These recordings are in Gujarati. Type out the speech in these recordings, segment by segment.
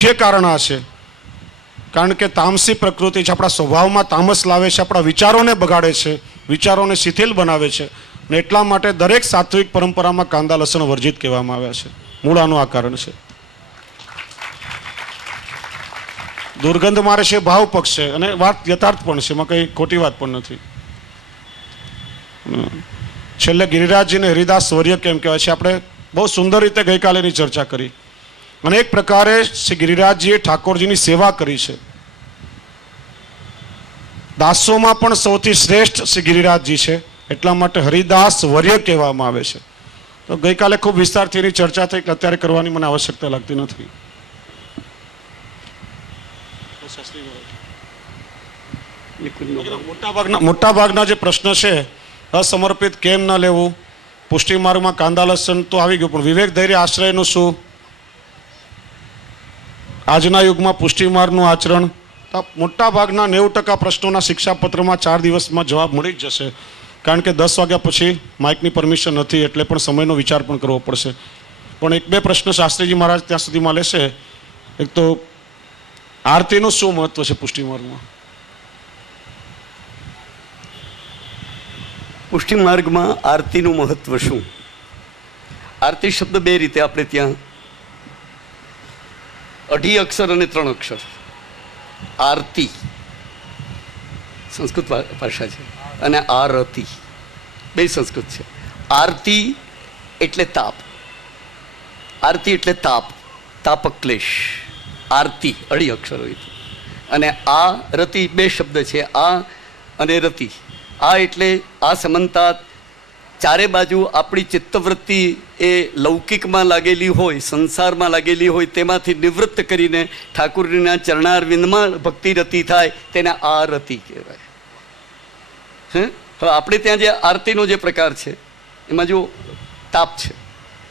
મુખ્ય કારણ આ છે, કારણ કે તામસી પ્રકૃતિ છે, આપણા સ્વભાવમાં તામસ લાવે છે, આપણા વિચારોને બગાડે છે, વિચારોને શિથિલ બનાવે છે, ને એટલા માટે દરેક સાત્વિક પરંપરામાં કાંદા લસણ વર્જિત કહેવામાં આવ્યા છે. મૂળ આનું આ કારણ છે. દુર્ગંધ મારે છે, ભાવ પક્ષ છે, અને વાત યથાર્થ પણ છે, એમાં કંઈ ખોટી વાત પણ નથી. છેલ્લે ગિરિરાજજીને હરિદાસ સ્વર્ય કેમ કહેવાય છે, આપણે બહુ સુંદર રીતે ગઈકાલે એની ચર્ચા કરી. અનેક પ્રકારે શ્રી ગિરિરાજજીએ ઠાકોરજીની સેવા કરી છે. દાસોમાં પણ સૌથી શ્રેષ્ઠ શ્રી ગિરિરાજજી છે, એટલા માટે હરિદાસ વર્ય કહેવામાં આવે છે. તો ગઈકાલે ખૂબ વિસ્તારથી એની ચર્ચા થઈ, કે અત્યારે કરવાની મને આવશ્યકતા લાગતી નથી. મોટાભાગના જે પ્રશ્ન છે, અસમર્પિત કેમ ન લેવું, પુષ્ટિ માર્ગમાં કાંદા લસણ તો આવી ગયું, પણ વિવેક ધૈર્ય આશ્રયનું શું, આજના યુગમાં પુષ્ટિ માર્ગનું આચરણ, મોટાભાગના 90% પ્રશ્નોના શિક્ષાપત્રમાં 4 દિવસમાં જવાબ મળી જ જશે. કારણ કે 10 વાગ્યા પછી માઇકની પરમિશન નથી, એટલે પણ સમયનો વિચાર પણ કરવો પડશે. પણ 1-2 પ્રશ્ન શાસ્ત્રીજી મહારાજ ત્યાં સુધીમાં લેશે. એક તો આરતીનું શું મહત્વ છે પુષ્ટિ માર્ગમાં? પુષ્ટિ માર્ગમાં આરતીનું મહત્વ શું? આરતી શબ્દ 2 રીતે આપણે ત્યાં 2 અક્ષર અને 3 અક્ષર. આરતી સંસ્કૃત ભાષા છે, અને આરતી 2 સંસ્કૃત છે. આરતી એટલે તાપ, આરતી એટલે તાપ, તાપક ક્લેશ. આરતી 2 અક્ષર હોય. અને આ રતિ 2 શબ્દ છે, આ અને રતિ. આ એટલે આ સમન્તા, ચારે બાજુ આપણી ચિત્તવૃત્તિ એ લૌકિકમાં લાગેલી હોય, સંસારમાં લાગેલી હોય, તેમાંથી નિવૃત્ત કરીને ઠાકુરના ચરણારવિંદમાં ભક્તિ રતિ થાય, તેને આ રતિ કહેવાય. હવે આપણે ત્યાં જે આરતીનો જે પ્રકાર છે, એમાં જો તાપ છે,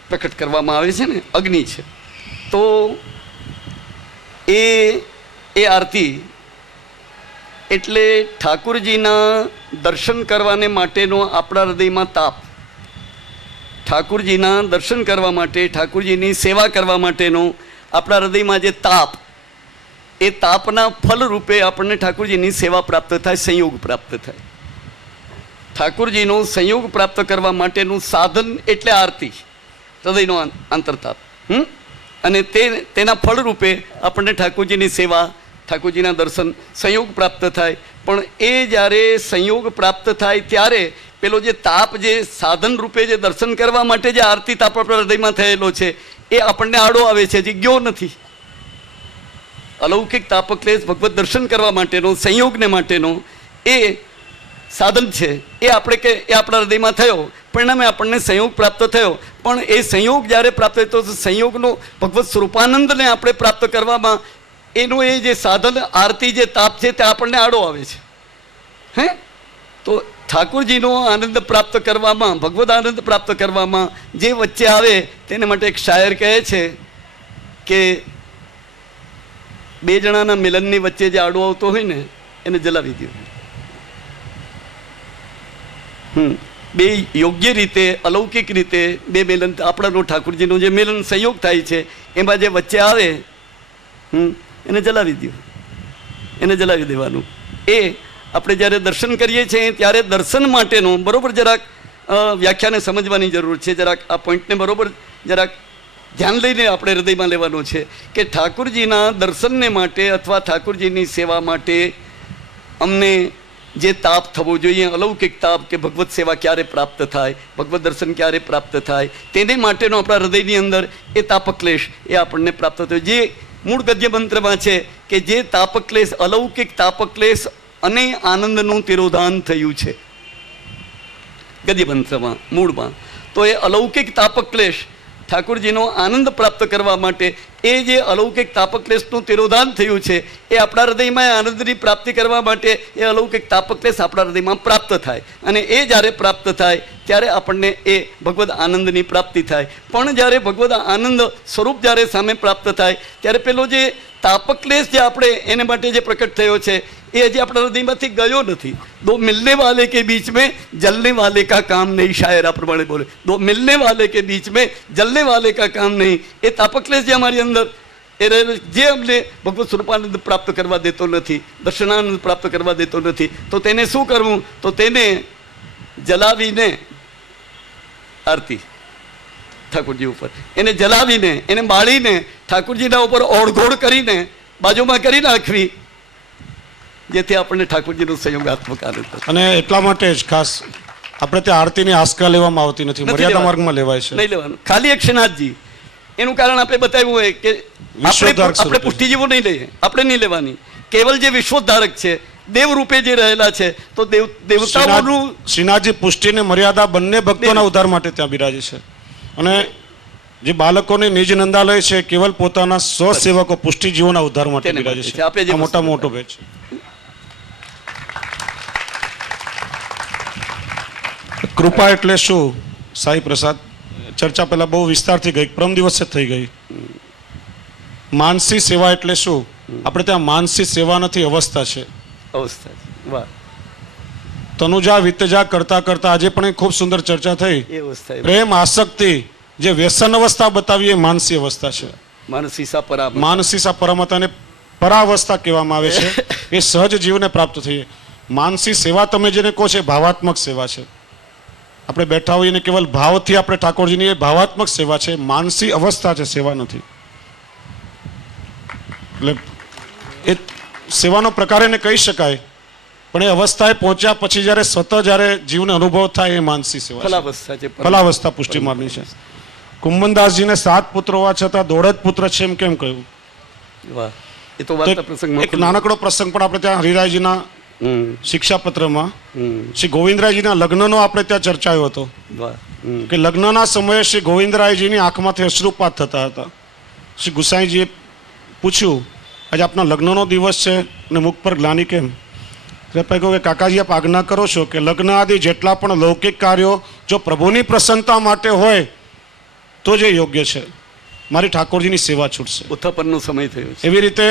પ્રકટ કરવામાં આવે છે ને, અગ્નિ છે, તો એ આરતી એટલે ઠાકુરજીના દર્શન કરવાને માટેનો આપણા હૃદયમાં તાપ, ઠાકુરજીના દર્શન કરવા માટે, ઠાકુરજીની સેવા કરવા માટેનો આપણા હૃદયમાં જે તાપ, એ તાપના ફલ રૂપે આપણને ઠાકુરજીની સેવા પ્રાપ્ત થાય, સંયોગ પ્રાપ્ત થાય. ઠાકુરજીનો સંયોગ પ્રાપ્ત કરવા માટેનું સાધન એટલે આરતી, હૃદયનો આંતરતાપ. અને તેના ફળ રૂપે આપણને ઠાકુરજીની સેવા, ઠાકોરજીના દર્શન, સંયોગ પ્રાપ્ત થાય. પણ એ જ્યારે સંયોગ પ્રાપ્ત થાય ત્યારે પેલો જે તાપ, જે સાધન રૂપે જે દર્શન કરવા માટે જે આરતી તાપ આપણા હૃદયમાં થયેલો છે, એ આપણને આડો આવે છે, જે ગયો નથી. અલૌકિક તાપક્લેશ ભગવત દર્શન કરવા માટેનો, સંયોગને માટેનો એ સાધન છે. એ આપણા હૃદયમાં થયો, પરિણામે આપણને સંયોગ પ્રાપ્ત થયો. પણ એ સંયોગ જ્યારે પ્રાપ્ત થયો, તો સંયોગનો ભગવત સ્વરૂપાનંદને આપણે પ્રાપ્ત કરવામાં એનું એ જે સાધન આરતી, જે તાપ છે, તે આપણને આડો આવે છે. તો ઠાકુરજીનો આનંદ પ્રાપ્ત કરવામાં, ભગવદ આનંદ પ્રાપ્ત કરવામાં જે વચ્ચે આવે, તેને માટે એક શાયર કહે છે કે 2 જણાના મિલનની વચ્ચે જે આડો આવતો હોય ને, એને જલાવી દો. 2 યોગ્ય રીતે, અલૌકિક રીતે 2 મિલન, આપણાનો ઠાકુરજીનો જે મિલન સંયોગ થાય છે, એમાં જે વચ્ચે આવે, એને જલાવી દો, એને જલાવી દેવાનું. એ આપણે જ્યારે દર્શન કરીએ છીએ, ત્યારે દર્શન માટેનો બરાબર જરાક વ્યાખ્યાને સમજવાની જરૂર છે. જરાક આ પોઈન્ટને બરાબર જરાક ધ્યાન લઈને આપણે હૃદયમાં લેવાનો છે કે ઠાકુરજીના દર્શનને માટે અથવા ઠાકુરજીની સેવા માટે અમને જે તાપ થવો જોઈએ, અલૌકિક તાપ, કે ભગવત સેવા ક્યારે પ્રાપ્ત થાય, ભગવત દર્શન ક્યારે પ્રાપ્ત થાય, તેને માટેનો આપણા હૃદયની અંદર એ તાપક્લેશ એ આપણને પ્રાપ્ત થયો. જે મૂળ ગદ્ય મંત્રમાં છે કે જે તાપક્લેશ, અલૌકિક તાપક્લેશ અને આનંદનું તિરોધાન થયું છે ગદ્ય મંત્રમાં, મૂળમાં. તો એ અલૌકિક તાપક્લેશ, ઠાકુરજીનો આનંદ પ્રાપ્ત કરવા માટે એ જે અલૌકિક તાપક્લેશનું તિરોધાન થયું છે, એ આપણા હૃદયમાં આનંદની પ્રાપ્તિ કરવા માટે એ અલૌકિક તાપક્લેશ આપણા હૃદયમાં પ્રાપ્ત થાય. અને એ જ્યારે પ્રાપ્ત થાય ત્યારે આપણને એ ભગવદ આનંદની પ્રાપ્તિ થાય. પણ જ્યારે ભગવદ આનંદ સ્વરૂપ જ્યારે સામે પ્રાપ્ત થાય, ત્યારે પેલો જે તાપક્લેશ જે આપણે એને માટે જે પ્રકટ થયો છે, એ હજી આપણા હૃદયમાંથી ગયો નથી. 2 મિલને વાલે કે બીચ में जलने वाले का काम नहीं, शायर આ પ્રમાણે બોલે. 2 મિલને વાલે કે બીચ में जलने वाले का काम नहीं. એ તાપક્લેશ જે અમારી અંદર એ રહેલો જે અમને ભગવત સ્વરૂપાનંદ પ્રાપ્ત કરવા દેતો નથી, દર્શનાનંદ પ્રાપ્ત કરવા દેતો નથી, તો તેને શું કરવું? તો તેને જલાવીને આરતી ઠાકોરજી ઉપર, એને જલાવીને, એને બાળીને, ઠાકોરજીના ઉપર ઓળઘોળ કરીને બાજુમાં કરી નાખવી, જેથી આપણને ઠાકોરજીનો સંયોગાત્મક આનંદ થાય. અને એટલા માટે જ ખાસ આપણે ત્યાં આરતીની આસ્કા લેવામાં આવતી નથી, મર્યાદા માર્ગમાં લેવાય છે. નહીં લેવાનું, ખાલી એક શ્રીનાથજી. એનું કારણ આપણે બતાવ્યું હોય કે આપણે પુષ્ટિજીવો નહીં લઈએ, આપણે નહીં લેવાની. કેવલ જે વિશ્વોદ્ધારક છે, દેવ રૂપે જે રહેલા છે, તો દેવતાઓનું શ્રીનાથજી પુષ્ટિ ને મર્યાદા બંને ભક્તોના ઉદ્ધાર માટે ત્યાં બિરાજે છે. અને જે બાળકોની નિજ નંદાલય છે, કેવલ પોતાના સ્વસેવકો પુષ્ટિ જીવોના ઉદ્ધાર માટે બિરાજે છે. આ મોટા મોટો ભેદ છે. કૃપા એટલે શું? સાઈ પ્રસાદ, ચર્ચા પહેલા બહુ વિસ્તારથી ગઈ, પરમ દિવસે થઈ ગઈ. માનસી સેવા એટલે શું? આપણે ત્યાં માનસી સેવા નથી, અવસ્થા છે. અવસ્થા. વાહ. તનુજા વિતજા કરતા કરતા આજે પણ ખૂબ સુંદર ચર્ચા થઈ. એ અવસ્થા, પ્રેમ આસક્તિ જે વ્યસન અવસ્થા બતાવી એ માનસી અવસ્થા છે. માનસીસા પરમતાને પરાવસ્થા કહેવામાં આવે છે. એ સહજ જીવને પ્રાપ્ત થઈ. માનસી સેવા તમે જેને કહો છો ભાવાત્મક સેવા છે. આપણે બેઠા હોઈએ ને કેવલ ભાવથી આપણે ઠાકોરજીની એ ભાવાત્મક સેવા છે. માનસી અવસ્થા છે, સેવા નથી. એટલે એ સેવાનો પ્રકાર એને કહી શકાય, પણ એ અવસ્થાએ પહોંચ્યા પછી જ્યારે સ્વતઃ જ્યારે જીવને અનુભવ થાય એ માનસી સેવા છે. ફલાવસ્થા પુષ્ટિ માર્ગની છે. કુંભનદાસજીને 7 પુત્રો હોવા છતાં દોઢ જ પુત્ર છે એમ કેમ કહ્યું? એક નાનકડો પ્રસંગ પણ આપણે ત્યાં હરિરાયજીના શિક્ષાપત્રમાં શ્રી ગોવિંદરાયજીના લગ્નનો આપણે ત્યાં ચર્ચાયો હતો કે લગ્નના સમયે શ્રી ગોવિંદરાયજીની આંખમાંથી અશ્રુપાત થતા હતા. શ્રી ગુસાઈજીએ પૂછ્યું, આજે આપના લગ્નનો દિવસ છે અને મુખ પર ગ્લાની કેમ? કહ્યું કે કાકાજી આપ આજ્ઞા કરો છો કે લગ્ન આદિ જેટલા પણ લૌકિક કાર્યો જો પ્રભુની પ્રસન્નતા માટે હોય તો જે યોગ્ય છે, મારી ઠાકોરજીની સેવા છૂટશે. ઉત્થાપનનો સમય થયો છે. એવી રીતે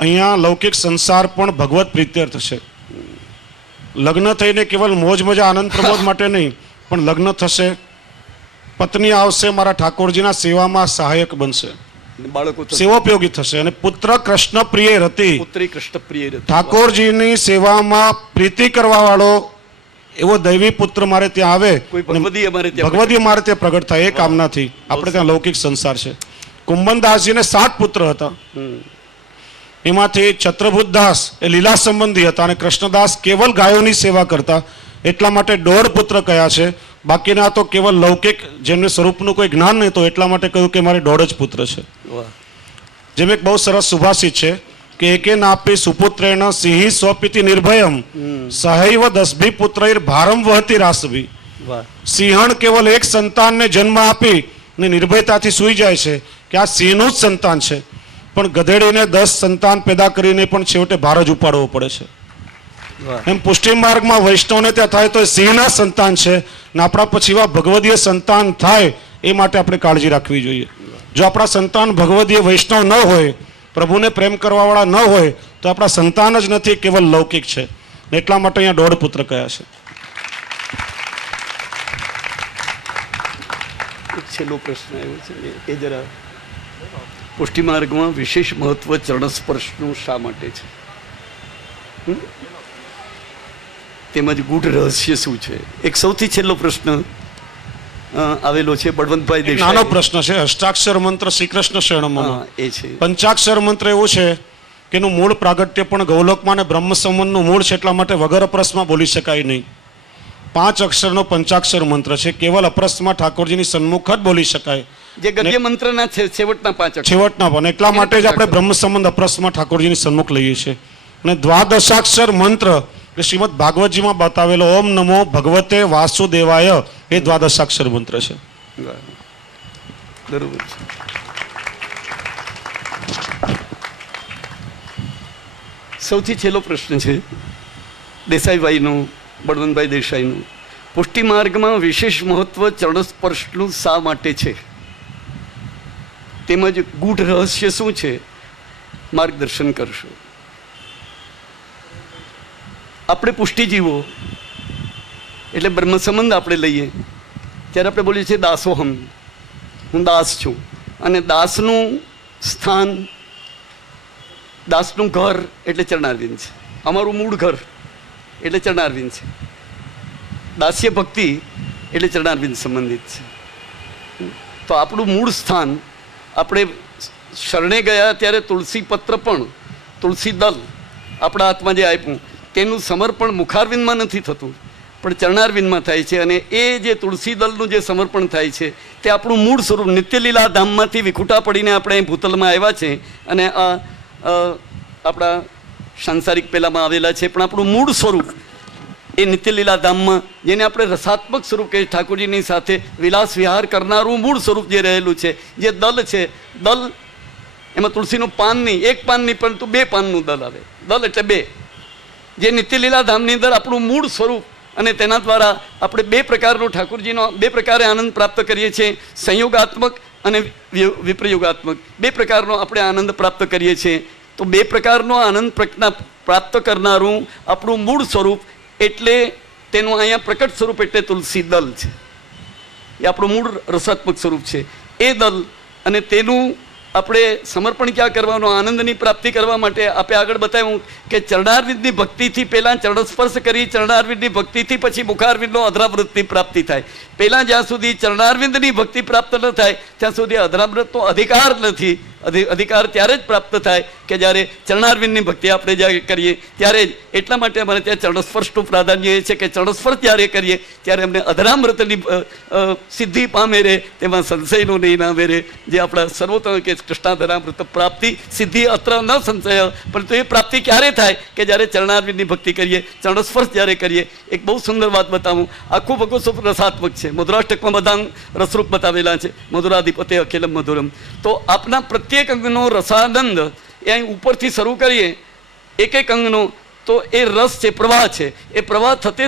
અહીંયા લૌકિક સંસાર પણ ભગવત પ્રીત્યર્થ છે. લગ્ન થઈને કેવલ મોજ મજા આનંદ પ્રમોદ માટે નહીં, પણ લગ્ન થશે, પત્ની આવશે, મારા ઠાકોરજીના સેવામાં સહાયક બનશે, બાળકો સેવોપયોગી થશે. અને પુત્ર કૃષ્ણ પ્રિય રતિ, પુત્રી કૃષ્ણ પ્રિય રતિ, ઠાકોરજીની સેવામાં પ્રીતિ કરવા વાળો એવો દૈવી પુત્ર મારે ત્યાં આવે, ભગવદી અમારે ત્યાં પ્રગટ થાય, એ કામનાથી આપણે ત્યાં લૌકિક સંસાર છે. કુંભનદાસજીને 7 પુત્ર હતા. એમાંથી ચત્રભૂતદાસ એ લીલા સંબંધી હતા અને કૃષ્ણદાસ કેવલ ગાયોની સેવા કરતા, એટલા માટે 1.5 પુત્ર કયા છે. બાકીના તો કેવલ લૌકિક, જેમને સ્વરૂપનું કોઈ જ્ઞાન નહીં, તો એટલા માટે કહ્યું કે મારે 1.5 જ પુત્ર છે. જેમ એક બહુ સરસ સુભાષિત છે કે એકે નાપી સુપુત્રેણ સિંહી સ્વપિતિ નિર્ભયમ સહૈવ 10 પુત્રૈર ભારમ વહતી રાસભી. સિંહણ કેવલ એક સંતાનને જન્મ આપી ને નિર્ભયતાથી સૂઈ જાય છે કે આ સિંહનું જ સંતાન છે, પણ ગધેડીને 10 સંતાન પેદા કરીને પણ છેવટે ભાર જ ઉપાડવો પડે છે. એમ પુષ્ટિ માર્ગમાં વૈષ્ણવને ત્યાં થાય તો એ સિંહના સંતાન છે, ને આપણા પછી એવા ભગવદીય સંતાન થાય એ માટે આપણે કાળજી રાખવી જોઈએ. જો આપણા સંતાન ભગવદીય વૈષ્ણવ ન હોય, પ્રભુને પ્રેમ કરવાવાળા ન હોય, તો આપણા સંતાન જ નથી, કેવલ લૌકિક છે. એટલા માટે અહીંયા 1.5 પુત્ર કયા છે. છેલ્લો પ્રશ્ન આવ્યો છે એ જરા, પુષ્ટિ માર્ગમાં વિશેષ મહત્વ ચરણ સ્પર્શનું શા માટે છે, તેમજ ગૂઢ રહસ્ય શું છે? એક સૌથી છેલ્લો પ્રશ્ન આવેલો છે બળવંતભાઈ દેસાઈ. નાનો પ્રશ્ન છે. અષ્ટાક્ષર મંત્ર શ્રી કૃષ્ણ શરણમ. એ છે. પંચાક્ષર મંત્ર એવું છે કે એનું મૂળ પ્રાગટ્ય પણ ગૌલોકમાં અને બ્રહ્મ સંબંધનું મૂળ છે, એટલા માટે વગર અપરસમાં બોલી શકાય નહીં. 5 અક્ષરનો પંચાક્ષર મંત્ર છે, કેવલ અપરસમાં ઠાકોરજીની સન્મુખ જ બોલી શકાય. જે ગદ્ય મંત્રના છેવટના 5 અક્ષર, છેવટના પણ, એટલા માટે જ આપણે બ્રહ્મ સંબંધ અપરસમાં ઠાકોરજીની સન્મુખ લઈએ છીએ. અને દ્વાદશાક્ષર મંત્ર એ શ્રીમદ ભાગવતજીમાં બતાવેલો ઓમ નમો ભગવતે વાસુદેવાય એ દ્વાદશાક્ષર મંત્ર છે. બરોબર છે. સૌથી છેલ્લો પ્રશ્ન છે દેસાઈભાઈનો, બળવંતભાઈ દેસાઈનો. પુષ્ટિ માર્ગમાં વિશેષ મહત્વ ચરણ સ્પર્શનું શા માટે છે, તેમજ ગૂઢ રહસ્ય શું છે, માર્ગદર્શન કરશો. આપણે પુષ્ટિજીવો એટલે બ્રહ્મ સંબંધ આપણે લઈએ ત્યારે આપણે બોલીએ છીએ દાસોહમ, હું દાસ છું. અને દાસનું સ્થાન દાસનું ઘર એટલે ચરણારવિંદ છે, અમારું મૂળ ઘર એટલે ચરણારવિંદ છે, દાસ્ય ભક્તિ એટલે ચરણારવિંદ સંબંધિત છે. તો આપણું મૂળ સ્થાન આપણે શરણે ગયા ત્યારે તુલસી પત્ર પણ, તુલસી દલ આપણા હાથમાં જે આપ્યું તેનું સમર્પણ મુખારવિંદમાં નથી થતું પણ ચરણારવિંદમાં થાય છે. અને એ જે તુલસી દલનું જે સમર્પણ થાય છે તે આપણું મૂળ સ્વરૂપ નિત્યલીલા ધામમાંથી વિખૂટા પડીને આપણે અહીં ભૂતલમાં આવ્યા છે. અને આ આપણા સાંસારિક પેલામાં આવેલા છે, પણ આપણું મૂળ સ્વરૂપ એ નિત્યલીલા ધામમાં, જેને આપણે રસાત્મક સ્વરૂપ કહીએ, ઠાકોરજીની સાથે વિલાસ વિહાર કરનારું મૂળ સ્વરૂપ જે રહેલું છે, જે દલ છે, દલ એમાં તુલસીનું પાન નહીં, એક પાન નહીં, પરંતુ 2 પાનનું દલ આવે. દલ એટલે 2, જે નિત્યલીલા ધામની અંદર આપણું મૂળ સ્વરૂપ, અને તેના દ્વારા આપણે 2 પ્રકારનો ઠાકોરજીનો 2 પ્રકારે આનંદ પ્રાપ્ત કરીએ છીએ, સંયોગાત્મક અને વિપ્રયોગાત્મક. 2 પ્રકારનો આપણે આનંદ પ્રાપ્ત કરીએ છીએ. તો 2 પ્રકારનો આનંદ પ્રાપ્ત કરનારું આપણું મૂળ સ્વરૂપ, એટલે તેનું અહીંયા પ્રકટ સ્વરૂપ એટલે તુલસી દલ છે. એ આપણું મૂળ રસાત્મક સ્વરૂપ છે. એ દલ અને તેનું આપણે સમર્પણ ક્યાં કરવાનો, આનંદની પ્રાપ્તિ કરવા માટે આપણે આગળ બતાવ્યું કે ચરણારવિંદની ભક્તિથી પહેલાં ચરણ સ્પર્શ કરી, ચરણારવિંદની ભક્તિથી પછી મુખારવિંદનો અધરામૃતની પ્રાપ્તિ થાય. પહેલાં જ્યાં સુધી ચરણારવિંદની ભક્તિ પ્રાપ્ત ન થાય ત્યાં સુધી અધરામૃતનો અધિકાર નથી. અધિકાર ત્યારે જ પ્રાપ્ત થાય કે જ્યારે ચરણારવિંદની ભક્તિ આપણે જ્યારે કરીએ ત્યારે જ. એટલા માટે અમારે ત્યાં ચરણસ્પર્શનું પ્રાધાન્ય એ છે કે ચરણસ્પર્શ જ્યારે કરીએ ત્યારે અમને અધરામૃતની સિદ્ધિ પામે રહે, તેમાં સંશયનો નહીં નામે રહે. જે આપણા સર્વોત્તમ કે કૃષ્ણાધરામૃત પ્રાપ્તિ સિદ્ધિ અત્ર ન સંશય, પરંતુ એ પ્રાપ્તિ ક્યારે થાય કે જ્યારે ચરણારવિંદની ભક્તિ કરીએ, ચરણસ્પર્શ જ્યારે કરીએ. એક બહુ સુંદર વાત બતાવું, આખું ભગવત રસાત્મક છે. મધુરાષ્ટકમાં બધા રસરૂપ બતાવેલા છે, મધુરાધિપતે અખિલમ મધુરમ. તો આપના પ્રત્યેક અંગનો રસાનંદ એ અહીં ઉપરથી શરૂ કરીએ એક અંગનો, તો એ રસ છે, પ્રવાહ છે. એ પ્રવાહ થતે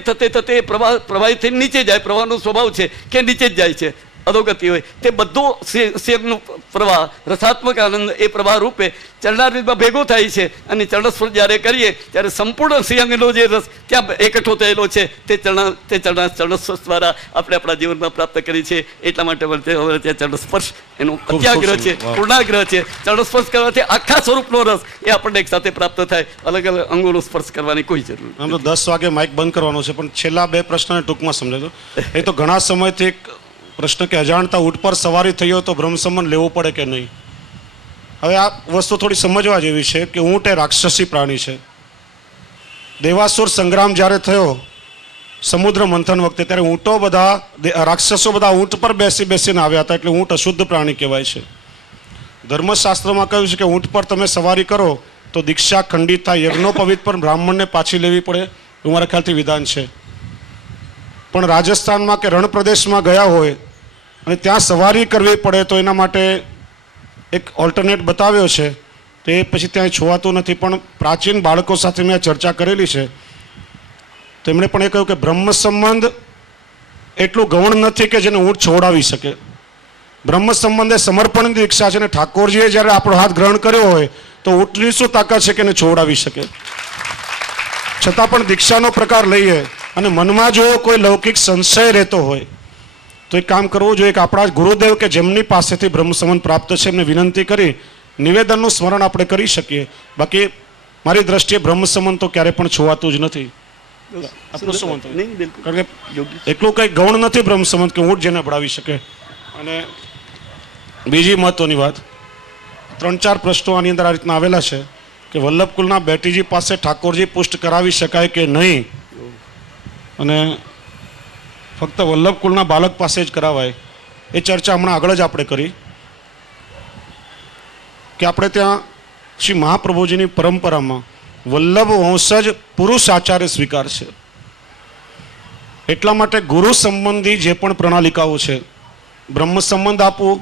એ પ્રવાહીથી નીચે જાય. પ્રવાહનો સ્વભાવ છે કે નીચે જ જાય છે, અધોગતિ હોય. તે બધો શેરનો પ્રવાહ, રસાત્મક આનંદ એ પ્રવાહ રૂપે ચરણારવિંદમાં ભેગો થાય છે. અને ચરણસ્પર્શ જ્યારે કરીએ ત્યારે સંપૂર્ણ શ્રીઅંગનો જે રસ ત્યાં એકઠો થયેલો છે તે ચરણસ્પર્શ દ્વારા આપણે આપણા જીવનમાં પ્રાપ્ત કરી છે. એટલા માટે હવે ત્યાં ચરણસ્પર્શ એનો અત્યાગ્રહ છે, પૂર્ણાગ્રહ છે. ચરણસ્પર્શ કરવાથી આખા સ્વરૂપનો રસ એ આપણને એક સાથે પ્રાપ્ત થાય. અલગ અલગ અંગોનો સ્પર્શ કરવાની કોઈ જરૂર નથી. આમ તો 10 વાગે માઇક બંધ કરવાનો છે, પણ છેલ્લા 2 પ્રશ્નને ટૂંકમાં સમજાવજો. એ તો ઘણા સમયથી એક પ્રશ્ન કે અજાણતા ઊંટ પર સવારી થયો તો બ્રહ્મસંબંધ લેવું પડે કે નહીં. હવે આ વસ્તુ થોડી સમજવા જેવી છે કે ઊંટ એ રાક્ષસી પ્રાણી છે. દેવાસુર સંગ્રામ જ્યારે થયો સમુદ્ર મંથન વખતે, ત્યારે ઊંટો બધા, રાક્ષસો બધા ઊંટ પર બેસીને આવ્યા હતા, એટલે ઊંટ અશુદ્ધ પ્રાણી કહેવાય છે. ધર્મશાસ્ત્રમાં કહ્યું છે કે ઊંટ પર તમે સવારી કરો તો દીક્ષા ખંડિત થાય, યજ્ઞોપવિત પર બ્રાહ્મણને પાછી લેવી પડે, એવું મારા ખ્યાલથી વિધાન છે. પણ રાજસ્થાનમાં કે રણ પ્રદેશમાં ગયા હોય અને ત્યાં સવારી કરવી પડે તો એના માટે એક ઓલ્ટરનેટ બતાવ્યો છે. તો એ પછી ત્યાં છોવાતું નથી. પણ પ્રાચીન બાળકો સાથે મેં ચર્ચા કરેલી છે, તો એમણે પણ એ કહ્યું કે બ્રહ્મ સંબંધ એટલું ગૌણ નથી કે જેને ઊંટ છોડાવી શકે. બ્રહ્મ સંબંધ એ સમર્પણની દીક્ષા છે, અને ઠાકોરજીએ જ્યારે આપણો હાથ ગ્રહણ કર્યો હોય તો ઊંટની શું તાકાત છે કે એને છોડાવી શકે. છતાં પણ દીક્ષાનો પ્રકાર લઈએ અને મનમાં જો કોઈ લૌકિક સંશય રહેતો હોય તો એક કામ કરવું જોઈએ કે આપણા ગુરુદેવ કે જેમની પાસેથી બ્રહ્મ સંબંધ પ્રાપ્ત છે એમને વિનંતી કરી નિવેદનનું સ્મરણ આપણે કરી શકીએ. બાકી મારી દ્રષ્ટિએ બ્રહ્મ સંબંધ તો ક્યારે પણ છોવાતું જ નથી. આપણું શું મંતવ્ય? કારણ કે એટલું કંઈ ગૌણ નથી બ્રહ્મ સંબંધ કે ઊંટ જેને ભળાવી શકે. અને બીજી મહત્વની વાત, 3-4 પ્રશ્નો આની અંદર આ રીતના આવેલા છે કે વલ્લભકુલના બેટીજી પાસે ઠાકોરજી પુષ્ટ કરાવી શકાય કે નહીં, અને ફક્ત વલ્લભકુલના બાલક પાસે જ કરાવાય. એ ચર્ચા હમણાં આગળ જ આપણે કરી કે આપણે ત્યાં શ્રી મહાપ્રભુજીની પરંપરામાં વલ્લભ વંશજ પુરુષ આચાર્ય સ્વીકાર છે. એટલા માટે ગુરુ સંબંધી જે પણ પ્રણાલિકાઓ છે, બ્રહ્મ સંબંધ આપવું,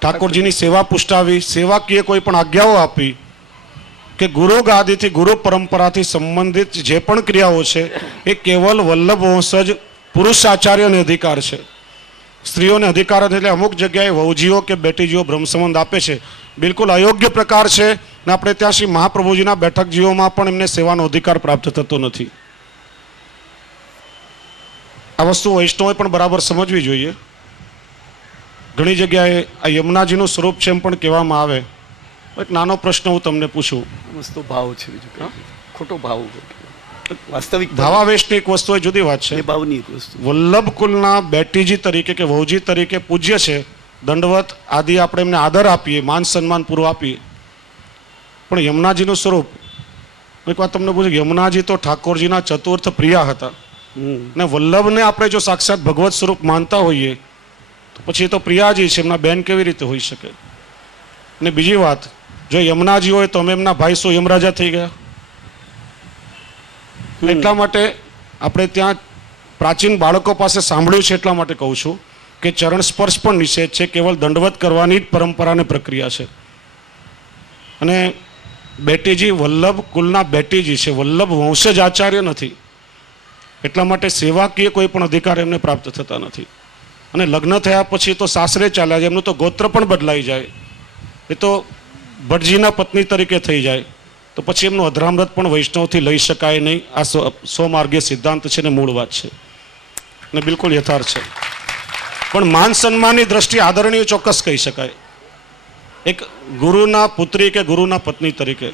ઠાકોરજીની સેવા પુષ્ટાવી, સેવાકીય કોઈ પણ આજ્ઞાઓ આપી, કે ગુરુ ગાદીથી ગુરુ પરંપરાથી સંબંધિત જે પણ ક્રિયાઓ છે એ કેવલ વલ્લભ વંશજ પુરુષ આચાર્યને અધિકાર છે. સ્ત્રીઓને અધિકાર નથી. એટલે અમુક જગ્યાએ વહુજીઓ કે બેટીજીઓ બ્રહ્મ સંબંધ આપે છે, બિલકુલ અયોગ્ય પ્રકાર છે. ને આપણે ત્યાં શ્રી મહાપ્રભુજીના બેઠકજીઓમાં પણ એમને સેવાનો અધિકાર પ્રાપ્ત થતો નથી. આ વસ્તુ વૈષ્ણવોએ પણ બરાબર સમજવી જોઈએ. ઘણી જગ્યાએ આ યમુનાજીનું સ્વરૂપ છે એમ પણ કહેવામાં આવે. એક નાનો પ્રશ્ન હું તમને પૂછું. વસ્તુ ભાવ છે, બીજું કંઈ ખોટો ભાવ વાસ્તવિક ભાવાવેશની એક વસ્તુ એ જુદી વાત છે. એ ભાવની એક વસ્તુ. વલ્લભ કુલના બેટીજી તરીકે કે વહુજી તરીકે પૂજ્ય છે, દંડવત આદિ આપણે એમને આદર આપીએ, માન સન્માન પૂરું આપીએ, પણ યમુનાજીનું સ્વરૂપ, એક વાત તમને પૂછું, યમુનાજી તો ઠાકોરજીના ચતુર્થ પ્રિયા હતા ને વલ્લભને આપણે જો સાક્ષાત ભગવત સ્વરૂપ માનતા હોઈએ તો પછી એ તો પ્રિયાજી છે, એમના બેન કેવી રીતે હોઈ શકે? અને બીજી વાત, જો યમુનાજી હોય તો અમે એમના ભાઈ શું યમરાજા થઈ ગયા? એટલા માટે આપણે ત્યાં પ્રાચીન બાળકો પાસે સાંભળ્યું છે, એટલા માટે કહું છું કે ચરણ સ્પર્શ પણ નિષેધ છે, કેવલ દંડવત કરવાની જ પરંપરાને પ્રક્રિયા છે. અને બેટીજી વલ્લભ કુલના બેટીજી છે, વલ્લભ વંશજ આચાર્ય નથી, એટલા માટે સેવાકીય કોઈ પણ અધિકાર એમને પ્રાપ્ત થતા નથી. અને લગ્ન થયા પછી તો સાસરે ચાલ્યા જાય, એમનું તો ગોત્ર પણ બદલાઈ જાય, એ તો ભટજીના પત્ની તરીકે થઈ જાય, તો પછી એમનું અધરામૃત પણ વૈષ્ણવથી લઈ શકાય નહીં. આ સ્વમાર્ગીય સિદ્ધાંત છે ને મૂળ વાત છે ને બિલકુલ યથાર્થ છે. પણ માન સન્માનની દ્રષ્ટિએ આદરણીય ચોક્કસ કહી શકાય. એક ગુરુના પુત્રી કે ગુરુના પત્ની તરીકે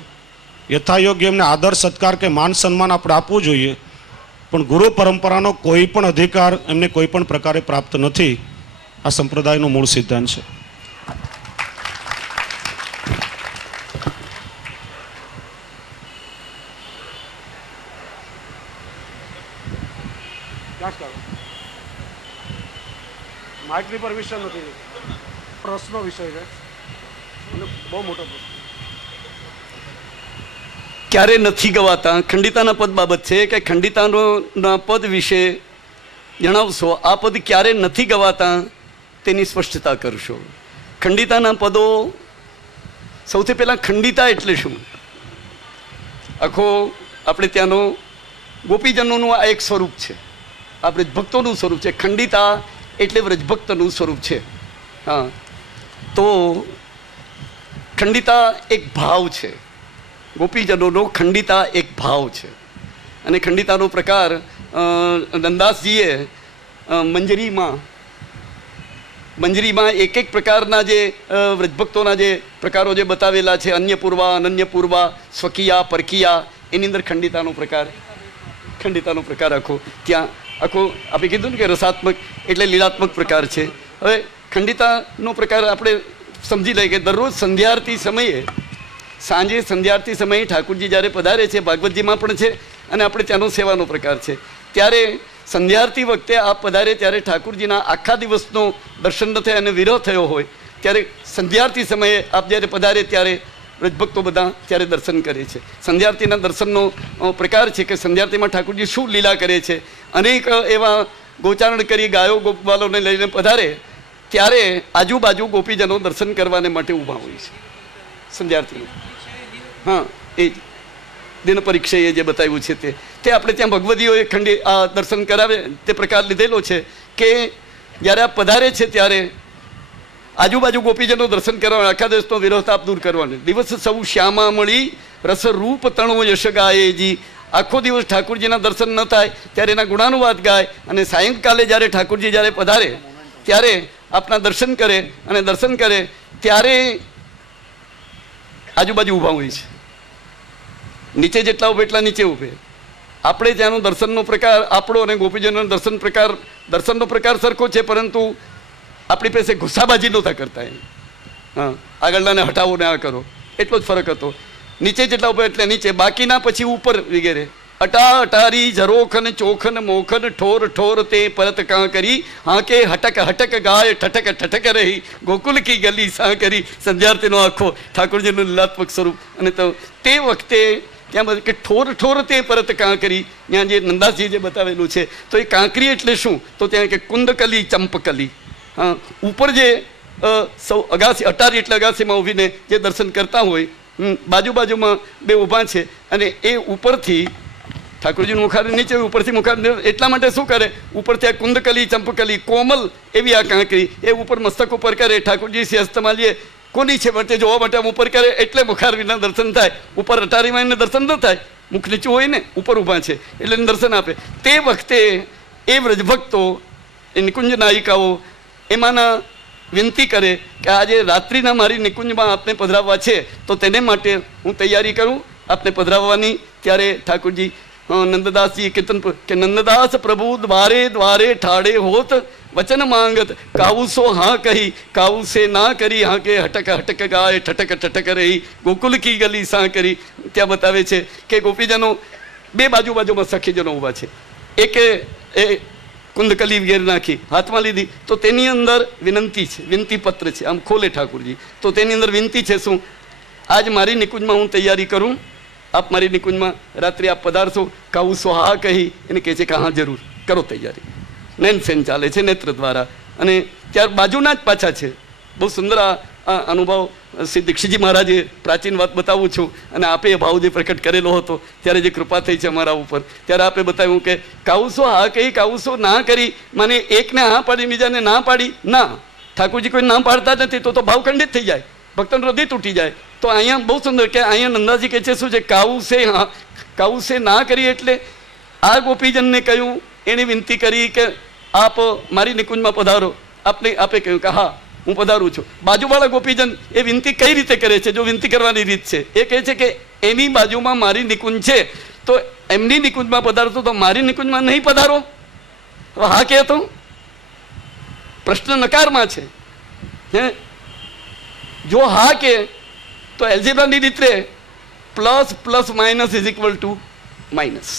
યથાયોગ્ય એમને આદર સત્કાર કે માન સન્માન આપણે આપવું જોઈએ, પણ ગુરુ પરંપરાનો કોઈ પણ અધિકાર એમને કોઈ પણ પ્રકારે પ્રાપ્ત નથી. આ સંપ્રદાયનો મૂળ સિદ્ધાંત છે. માઇકની પરમિશન નથી, પ્રશ્નો વિષય છે, બહુ મોટો પ્રશ્ન. ક્યારે નથી ગવાતા ખંડિતાના પદ બાબત છે કે ખંડિતાના પદ વિશે જણાવશો. આ પદ ક્યારે નથી ગવાતા તેની સ્પષ્ટતા કરશો. ખંડિતાના પદો, સૌથી પહેલાં ખંડિતા એટલે શું? આખો આપણે ત્યાંનો ગોપીજનોનું આ એક સ્વરૂપ છે, આ વ્રજભક્તોનું સ્વરૂપ છે. ખંડિતા એટલે વ્રજભક્તનું સ્વરૂપ છે. હા, તો ખંડિતા એક ભાવ છે, ગોપીજનોનો ખંડિતા એક ભાવ છે. અને ખંડિતાનો પ્રકાર નંદાસજીએ મંજરીમાં એક એક પ્રકારના જે વ્રજભક્તોના જે પ્રકારો જે બતાવેલા છે, અન્યપૂર્વા, અનન્યપૂર્વા, સ્વકીયા, પરકીયા, એની અંદર ખંડિતાનો પ્રકાર આખો ત્યાં આખો આપણે કીધું ને કે રસાત્મક એટલે લીલાત્મક પ્રકાર છે. હવે ખંડિતાનો પ્રકાર આપણે સમજી લઈએ કે દરરોજ સંધ્યાઆરતી સમયે, સાંજે સંધ્યાઆરતી સમયે ઠાકોરજી જ્યારે પધારે છે, ભાગવતજીમાં પણ છે અને આપણે ત્યાંનો સેવાનો પ્રકાર છે, ત્યારે સંધ્યાઆરતી વખતે આપ પધારે ત્યારે ઠાકોરજીના આખા દિવસનો દર્શન ન થાય અને વિરહ થયો હોય ત્યારે સંધ્યાઆરતી સમયે આપ જ્યારે પધારે ત્યારે વ્રજભક્તો બધા ત્યારે દર્શન કરે છે. સંધ્યાઆરતીના દર્શનનો પ્રકાર છે કે સંધ્યાઆરતીમાં ઠાકોરજી શું લીલા કરે છે. અનેક એવા ગોચારણ કરી ગાયો ગોપવાલોને લઈને પધારે ત્યારે આજુબાજુ ગોપીજનો દર્શન કરવાને માટે ઊભા હોય છે સંધ્યાઆરતીનું. હા, એ જ દિન પરીક્ષાએ જે બતાવ્યું છે તે આપણે ત્યાં ભગવદીઓએ આ દર્શન કરાવે તે પ્રકાર લીધેલો છે કે જ્યારે આ પધારે છે ત્યારે આજુબાજુ ગોપીજનો દર્શન કરવા, આખા દેશનો વિરોધતાપ દૂર કરવાનો. દિવસ સૌ શ્યામા મળી રસ રૂપ તણો યશ ગાયેજી. આખો દિવસ ઠાકોરજીના દર્શન ન થાય ત્યારે એના ગુણાનુવાદ ગાય અને સાયંકાલે જ્યારે ઠાકોરજી જ્યારે પધારે ત્યારે આપના દર્શન કરે અને દર્શન કરે ત્યારે આજુબાજુ ઊભા હોય છે. નીચે જેટલા ઉભે એટલા નીચે ઉભે. આપણે ત્યાંનો દર્શનનો પ્રકાર આપણો અને ગોપીજનોનો દર્શનનો પ્રકાર સરખો છે, પરંતુ આપણી પાસે ગુસ્સાબાજી નહોતા કરતા એમ. હા, આગળનાને હટાવો ને આ કરો, એટલો જ ફરક હતો. નીચે જેટલા ઉપર એટલે નીચે, બાકીના પછી ઉપર વગેરે. અટા અટારી ઝરોખન ચોખન મોખન ઠોર ઠોર તે પરત કાં કરી, હા કે હટક હટક ગાય ઠઠક ઠઠક રહી, ગોકુલ કી ગલી સા કરી. સંધ્યાઆરતીનો આખો ઠાકોરજીનું લીલાત્મક સ્વરૂપ. અને તો તે વખતે ત્યાં બધું કે ઠોર ઠોર તે પરત કાંકરી, ત્યાં જે નંદાસજી જે બતાવેલું છે, તો એ કાંકરી એટલે શું? તો ત્યાં કે કુંદકલી ચંપકલી. હા, ઉપર જે સૌ અગાસી, અટારી એટલે અગાસીમાં ઊભીને જે દર્શન કરતા હોય, બાજુમાં બે ઊભા છે અને એ ઉપરથી ઠાકોરજીનું મુખાર નીચે, ઉપરથી મુખાર. એટલા માટે શું કરે? ઉપરથી આ કુંદકલી ચંપકલી કોમલ એવી આ કાંકરી એ ઉપર મસ્તક ઉપર કરે. ઠાકોરજી હસ્તમાં લે કોની છે માટે જોવા માટે આમ ઉપર કરે એટલે મુખાર વિના દર્શન થાય. ઉપર અટારીમાં એને દર્શન ન થાય, મુખ નીચું હોય ને, ઉપર ઊભા છે એટલે એને દર્શન આપે. તે વખતે એ વ્રજભક્તો, એ નિકુંજ નાયિકાઓ, એમાંના વિનંતી કરે કે આજે રાત્રિના મારી નિકુંજમાં આપને પધરાવવા છે તો તેને માટે હું તૈયારી કરું આપને પધરાવવાની. ત્યારે ઠાકોરજી નંદદાસજી કીર્તન કે નંદદાસ પ્રભુ દ્વારે દ્વારે ઠાડે હોત વચન માંગત કાવુસો હા કહી કાવુસે ના કરી હા કે હટક હટક ગાય ઠટક ઠટક રહી ગોકુલ કી ગલી સા કરી. ત્યાં બતાવે છે કે ગોપીજનો બે બાજુમાં સખીજનો ઊભા છે. એકે એ કુંદકલી વગેરે નાખી હાથમાં લીધી તો તેની અંદર વિનંતી છે, વિનંતી પત્ર છે. આમ ખોલે ઠાકોરજી તો તેની અંદર વિનંતી છે શું, આજ મારી નિકુંજમાં હું તૈયારી કરું, આપ મારી નિકુંજમાં રાત્રે આપ પધારશો. કાવુસો હા કહી એને કહે છે કે હા જરૂર કરો તૈયારી. નૈન સેન ચાલે છે નેત્ર દ્વારા. અને ત્યાર બાજુના જ પાછા છે. બહુ સુંદર આ અનુભવ શ્રી દીક્ષિતજી મહારાજે પ્રાચીન વાત બતાવું છું અને આપે એ ભાવ જે પ્રકટ કરેલો હતો ત્યારે જે કૃપા થઈ છે અમારા ઉપર, ત્યારે આપે બતાવ્યું કે કાવુસો હા કહી કાવુસો ના કરી, મને એકને હા પાડી બીજાને ના પાડી ના. ઠાકોરજી કોઈ ના પાડતા જ નથી તો ભાવ ખંડિત થઈ જાય, ભક્તનું હૃદય તૂટી જાય. તો અહીંયા બહુ સુંદર કે અહીંયા નંદાજી કહે છે શું છે, કાવુસે ના કરી એટલે આ ગોપીજનને કહ્યું, એણે વિનંતી કરી કે આપ મારી નિકુંજમાં પધારો. આપે કહ્યું કે હા હું પધારું છું. બાજુવાળા ગોપીજન એ વિનંતી કઈ રીતે કરે છે, જો વિનંતી કરવાની રીત છે એ કહે છે કે એની બાજુમાં મારી નિકુંજ છે તો એમની નિકુંજમાં પધારતો તો મારી નિકુંજમાં નહીં પધારો. હવે હા કે તો પ્રશ્ન નકારમાં છે. હે જો હા કે તો એલ્જેબ્રાની રીતે plus plus minus is equal to minus.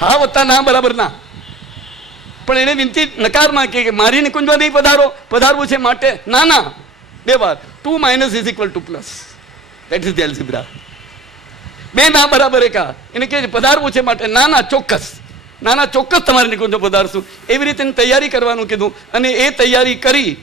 હા વત્તા ના બરાબર ના. પણ એને વિનંતી નકારમાં કે મારી નિકુંજમાં નહીં પધારવું છે માટે ના બે વાર 2 minus is equal to plus. That is the algebra. બે ના બરાબર એકા એને કહે છે પધારવું છે માટે ના ચોક્કસ તમારી નિકુંજમાં પધારશું. એવી રીતે તૈયારી કરવાનું કીધું અને એ તૈયારી કરી.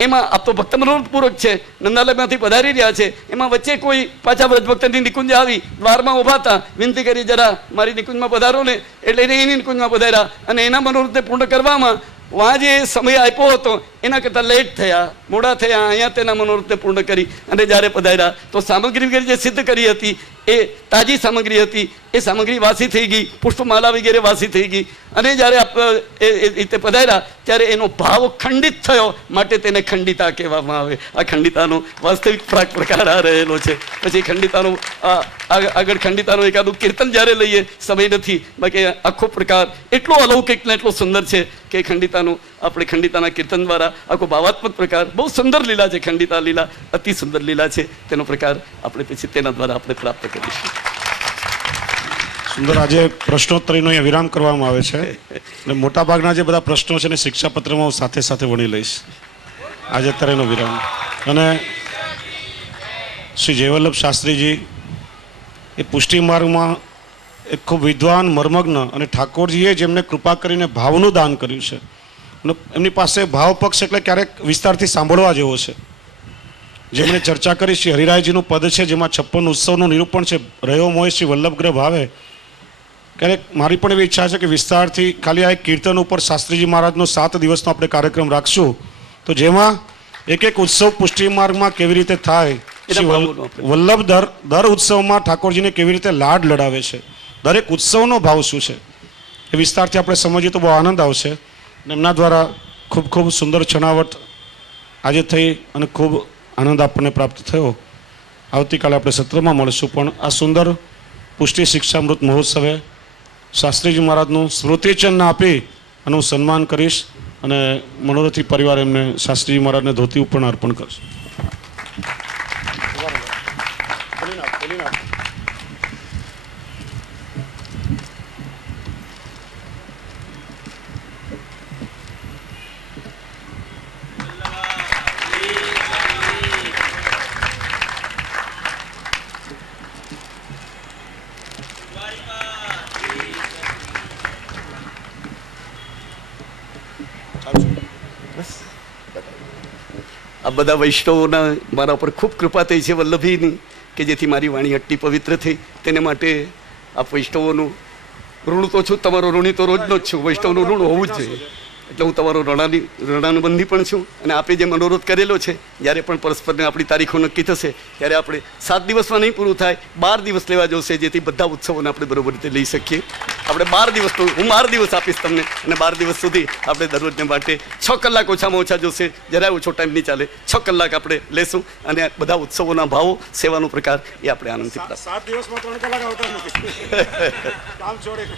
એમાં આપ તો ભક્ત મનોરથપૂર્વક છે, નંદાલયમાંથી પધારી રહ્યા છે, એમાં વચ્ચે કોઈ પાછા વ્રજભક્તની નિકુંજ આવી, દ્વારમાં ઊભા હતા, વિનંતી કરી જરા મારી નિકુંજમાં પધારો ને, એટલે એની નિકુંજમાં પધાર્યા અને એના મનોરથને પૂર્ણ કરવામાં વહાં જે સમય આપ્યો હતો એના કરતાં લેટ થયા, મોડા થયા. અહીંયા તેના મનોરથને પૂર્ણ કરી અને જ્યારે પધાર્યા તો સામગ્રી વગેરે જે સિદ્ધ કરી હતી એ તાજી સામગ્રી હતી, એ સામગ્રી વાસી થઈ ગઈ, પુષ્પમાલા વગેરે વાસી થઈ ગઈ. અને જ્યારે એ રીતે પધાર્યા ત્યારે એનો ભાવ ખંડિત થયો માટે તેને ખંડિતા કહેવામાં આવે. આ ખંડિતાનો વાસ્તવિક પ્રકાર આ રહેલો છે. પછી ખંડિતાનો આગળ ખંડિતાનો એકાદું કીર્તન જ્યારે લઈએ સમય નથી, બાકી આખો પ્રકાર એટલો અલૌકિક ને એટલો સુંદર છે કે ખંડિતાનું આપણે ખંડિતાના કીર્તન દ્વારા આખો ભાવાત્મક પ્રકાર બહુ સુંદર લીલા છે. ખંડિતા લીલા અતિ સુંદર લીલા છે. તેનો પ્રકાર આપણે પછી તેના દ્વારા આપણે પ્રાપ્ત કરીશું. સુંદર. આજે પ્રશ્નોત્તરીનો અહીંયા વિરામ કરવામાં આવે છે અને મોટાભાગના જે બધા પ્રશ્નો છે ને શિક્ષાપત્રમાં હું સાથે સાથે વણી લઈશ. આજે અત્યારેનો વિરામ. અને શ્રી જયવલ્લભ શાસ્ત્રીજી એ પુષ્ટિ માર્ગમાં એક ખૂબ વિદ્વાન મર્મજ્ઞ અને ઠાકોરજીએ જેમને કૃપા કરીને ભાવનું દાન કર્યું છે અને એમની પાસે ભાવ પક્ષ એટલે ક્યારેક વિસ્તારથી સાંભળવા જેવો છે. જેમણે ચર્ચા કરી શ્રી હરિરાયજીનું પદ છે જેમાં 56 ઉત્સવનું નિરૂપણ છે, રહ્યો મોય શ્રી વલ્લભગ્રહ ભાવે. ક્યારેક મારી પણ એવી ઈચ્છા છે કે વિસ્તારથી ખાલી આ એક કીર્તન ઉપર શાસ્ત્રીજી મહારાજનો 7 દિવસનો આપણે કાર્યક્રમ રાખશું તો જેમાં એક એક ઉત્સવ પુષ્ટિ માર્ગમાં કેવી રીતે થાય, વલ્લભ દર ઉત્સવમાં ઠાકોરજીને કેવી રીતે લાડ લડાવે છે, દરેક ઉત્સવનો ભાવ શું છે એ વિસ્તારથી આપણે સમજીએ તો બહુ આનંદ આવશે. એમના દ્વારા ખૂબ ખૂબ સુંદર છણાવટ આજે થઈ અને ખૂબ આનંદ આપણને પ્રાપ્ત થયો. આવતીકાલે આપણે સત્રમાં મળશું. પણ આ સુંદર પુષ્ટિ શિક્ષામૃત મહોત્સવે શાસ્ત્રીજી મહારાજનું સ્મૃતિચિહ્ન આપી અને હું સન્માન કરીશ અને મનોરથી પરિવાર એમને શાસ્ત્રીજી મહારાજને ધોતી પણ અર્પણ કરશે. આ બધા વૈષ્ણવોના મારા ઉપર ખૂબ કૃપા થઈ છે વલ્લભીની કે જેથી મારી વાણી આટલી પવિત્ર થઈ. તેને માટે આપ વૈષ્ણવોનું ઋણ તો છું, તમારો ઋણી તો રોજનો જ છું. વૈષ્ણવનું ઋણ હોવું જ જોઈએ. એટલે હું તમારો રણાનુબંધી પણ છું અને આપે જે મનોરોધ કરેલો છે જ્યારે પણ પરસ્પરને આપણી તારીખો નક્કી થશે ત્યારે આપણે 7 દિવસમાં નહીં પૂરું થાય 12 દિવસ લેવા જોશે, જેથી બધા ઉત્સવોને આપણે બરોબર રીતે લઈ શકીએ. આપણે 12 દિવસ તો હું 12 દિવસ આપીશ તમને અને 12 દિવસ સુધી આપણે દરરોજને માટે 6 કલાક ઓછામાં ઓછા જોશે, જરાય ઓછો ટાઈમ નહીં ચાલે, 6 કલાક આપણે લેશું અને બધા ઉત્સવોના ભાવો સેવાનો પ્રકાર એ આપણે આનંદથી પ્રાપ્ત. 7 દિવસમાં 3 કલાક આવતા નથી કામ છોડીને.